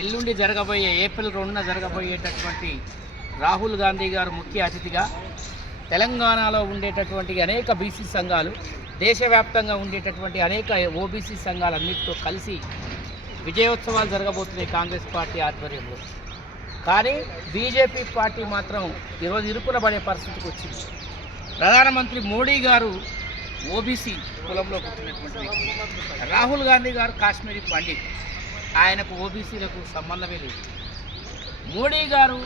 ఎల్లుండి జరగబోయే ఏప్రిల్ 2న జరగబోయేటటువంటి రాహుల్ గాంధీ గారు ముఖ్య అతిథిగా తెలంగాణలో ఉండేటటువంటి అనేక బీసీ సంఘాలు, దేశవ్యాప్తంగా ఉండేటటువంటి అనేక ఓబీసీ సంఘాలన్నిటితో కలిసి విజయోత్సవాలు జరగబోతున్నాయి కాంగ్రెస్ పార్టీ ఆధ్వర్యంలో. కానీ బీజేపీ పార్టీ మాత్రం ఈరోజు ఇరుకున పడే పరిస్థితికి వచ్చింది. ప్రధానమంత్రి మోడీ గారు ఓబీసీ కులంలో పుట్టినటువంటి వ్యక్తి. రాహుల్ గాంధీ గారు కాశ్మీరీ పండిట్, ఆయనకు ఓబీసీలకు సంబంధమే లేదు. మోడీ గారు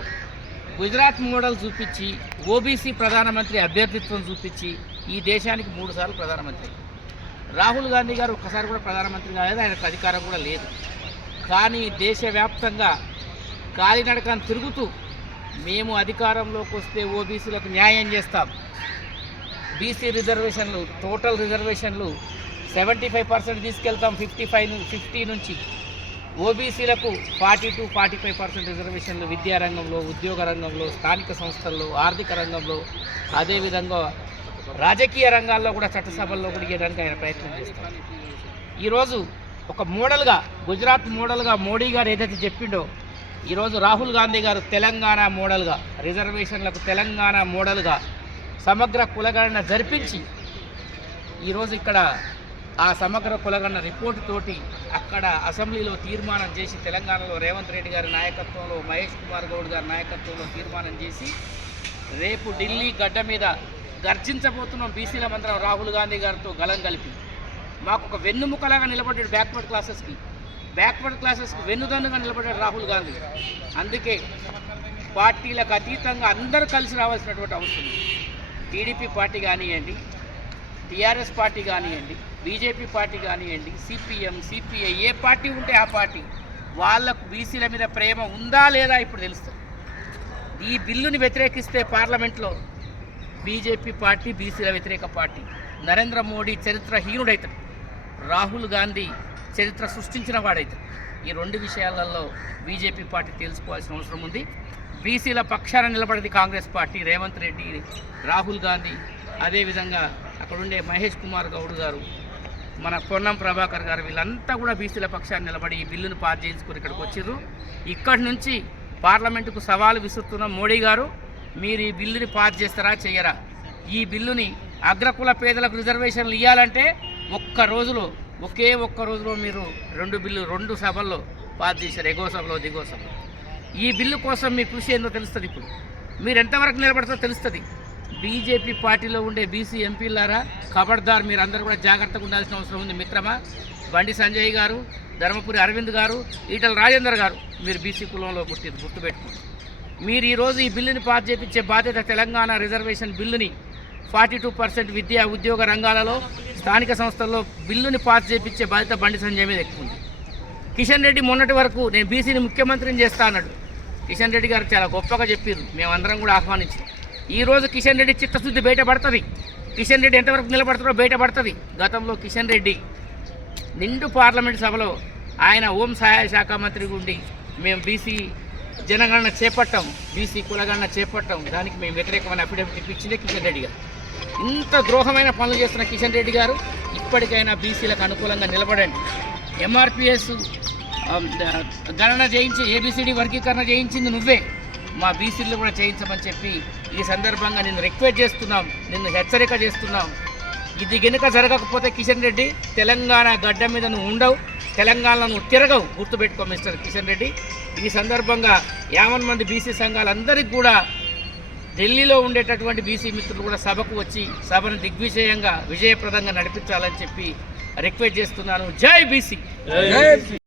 గుజరాత్ మోడల్ చూపించి ఓబీసీ ప్రధానమంత్రి అభ్యర్థిత్వం చూపించి ఈ దేశానికి 3 సార్లు ప్రధానమంత్రి. రాహుల్ గాంధీ గారు ఒక్కసారి కూడా ప్రధానమంత్రి కాలేదు, ఆయనకు అధికారం కూడా లేదు. కానీ దేశవ్యాప్తంగా కాలినడకను తిరుగుతూ మేము అధికారంలోకి వస్తే ఓబీసీలకు న్యాయం చేస్తాం, బీసీ రిజర్వేషన్లు, టోటల్ రిజర్వేషన్లు 75% తీసుకెళ్తాం, 50 నుంచి ఓబీసీలకు 40-45% రిజర్వేషన్లు విద్యారంగంలో, ఉద్యోగ రంగంలో, స్థానిక సంస్థల్లో, ఆర్థిక రంగంలో, అదేవిధంగా రాజకీయ రంగాల్లో కూడా చట్టసభల్లో కూడా ఇవ్వడానికి ఆయన ప్రయత్నం చేస్తారు. ఈరోజు ఒక మోడల్గా, గుజరాత్ మోడల్గా మోడీ గారు ఏదైతే చెప్పిండో, ఈరోజు రాహుల్ గాంధీ గారు తెలంగాణ మోడల్గా, రిజర్వేషన్లకు తెలంగాణ మోడల్గా సమగ్ర కులగణన జరిపించి ఈరోజు ఇక్కడ ఆ సమగ్ర కులగణన రిపోర్టు తోటి అక్కడ అసెంబ్లీలో తీర్మానం చేసి, తెలంగాణలో రేవంత్ రెడ్డి గారి నాయకత్వంలో, మహేష్ కుమార్ గౌడ్ గారి నాయకత్వంలో తీర్మానం చేసి రేపు ఢిల్లీ గడ్డ మీద గర్జించబోతున్నాం బీసీల మంత్రం రాహుల్ గాంధీ గారితో గలం కలిపి. మాకు ఒక వెన్నుముకలాగా నిలబడ్డాడు బ్యాక్వర్డ్ క్లాసెస్కి వెన్నుదన్నుగా నిలబడ్డాడు రాహుల్ గాంధీ. అందుకే పార్టీలకు అతీతంగా అందరూ కలిసి రావాల్సినటువంటి అవసరం. టీడీపీ పార్టీ కానివ్వండి, టీఆర్ఎస్ పార్టీ కానివ్వండి, బీజేపీ పార్టీ కానివ్వండి, సిపిఎం, సిపిఐ, ఏ పార్టీ ఉంటే ఆ పార్టీ వాళ్ళకు బీసీల మీద ప్రేమ ఉందా లేదా ఇప్పుడు తెలుస్తుంది. ఈ బిల్లుని వ్యతిరేకిస్తే పార్లమెంట్లో బీజేపీ పార్టీ బీసీల వ్యతిరేక పార్టీ. నరేంద్ర మోడీ చరిత్రహీనుడైతాడు, రాహుల్ గాంధీ చరిత్ర సృష్టించిన వాడైతాడు. ఈ 2 విషయాలలో బీజేపీ పార్టీ తెలుసుకోవాల్సిన అవసరం ఉంది. బీసీల పక్షాన నిలబడేది కాంగ్రెస్ పార్టీ, రేవంత్ రెడ్డి, రాహుల్ గాంధీ, అదేవిధంగా అక్కడుండే మహేష్ కుమార్ గౌడ్ గారు, మన పొన్నం ప్రభాకర్ గారు, వీళ్ళంతా కూడా బీసీల పక్షాన్ని నిలబడి ఈ బిల్లును పాస్ చేయించుకొని ఇక్కడికి వచ్చారు. ఇక్కడి నుంచి పార్లమెంటుకు సవాలు విసురుతున్న మోడీ గారు, మీరు ఈ బిల్లుని పాస్ చేస్తారా చేయరా? ఈ బిల్లుని అగ్రకుల పేదలకు రిజర్వేషన్లు ఇవ్వాలంటే ఒకే ఒక్క రోజులో మీరు 2 సభల్లో పాస్ చేశారు, ఎగో సభలో దిగో సభలో. ఈ బిల్లు కోసం మీ కృషి ఏందో తెలుస్తుంది. ఇప్పుడు మీరు ఎంతవరకు నిలబడతారో తెలుస్తుంది. బీజేపీ పార్టీలో ఉండే బీసీ ఎంపీలారా, ఖబర్దార్, మీరు అందరూ కూడా జాగ్రత్తగా ఉండాల్సిన అవసరం ఉంది మిత్రమా. బండి సంజయ్ గారు, ధర్మపురి అరవింద్ గారు, ఈటల రాజేందర్ గారు, మీరు బీసీ కులంలో పుట్టింది గుర్తుపెట్టుకోండి. మీరు ఈరోజు ఈ బిల్లుని పాస్ చేయించే బాధ్యత, తెలంగాణ రిజర్వేషన్ బిల్లుని 42% విద్యా ఉద్యోగ రంగాలలో, స్థానిక సంస్థల్లో బిల్లుని పాస్ చేయించే బాధ్యత బండి సంజయ్ మీద ఎక్కువ ఉంది. కిషన్ రెడ్డి మొన్నటి వరకు నేను బీసీని ముఖ్యమంత్రిని చేస్తా అన్నాడు. కిషన్ రెడ్డి గారు చాలా గొప్పగా చెప్పారు, మేమందరం కూడా ఆహ్వానించాం. ఈరోజు కిషన్ రెడ్డి చిత్తశుద్ధి బయటపడుతుంది. కిషన్ రెడ్డి ఎంతవరకు నిలబడతారో బయటపడుతుంది. గతంలో కిషన్ రెడ్డి నిండు పార్లమెంట్ సభలో ఆయన హోం సహాయ శాఖ మంత్రిగా ఉండి మేము బీసీ జనగణన చేపట్టాం, బీసీ కులగణన చేపట్టాం, దానికి మేము వ్యతిరేకమైన అఫిడవిట్ ఇప్పించిందే కిషన్ రెడ్డి గారు. ఇంత ద్రోహమైన పనులు చేస్తున్న కిషన్ రెడ్డి గారు ఇప్పటికైనా బీసీలకు అనుకూలంగా నిలబడండి. ఎంఆర్పిఎస్ గణన చేయించి, ఏబిసిడి వర్గీకరణ చేయించింది నువ్వే, మా బీసీలు కూడా చేయించమని చెప్పి ఈ సందర్భంగా నిన్ను రిక్వెస్ట్ చేస్తున్నాం, నిన్ను హెచ్చరిక చేస్తున్నాం. ఇది గనుక జరగకపోతే కిషన్ రెడ్డి, తెలంగాణ గడ్డ మీద నువ్వు ఉండవు, తెలంగాణలో నువ్వు తిరగవు, గుర్తుపెట్టుకో మిస్టర్ కిషన్ రెడ్డి. ఈ సందర్భంగా 50 మంది బీసీ సంఘాలందరికీ కూడా ఢిల్లీలో ఉండేటటువంటి బీసీ మిత్రులు కూడా సభకు వచ్చి సభను దిగ్విజయంగా, విజయప్రదంగా నడిపించాలని చెప్పి రిక్వెస్ట్ చేస్తున్నాను. జై బీసీ.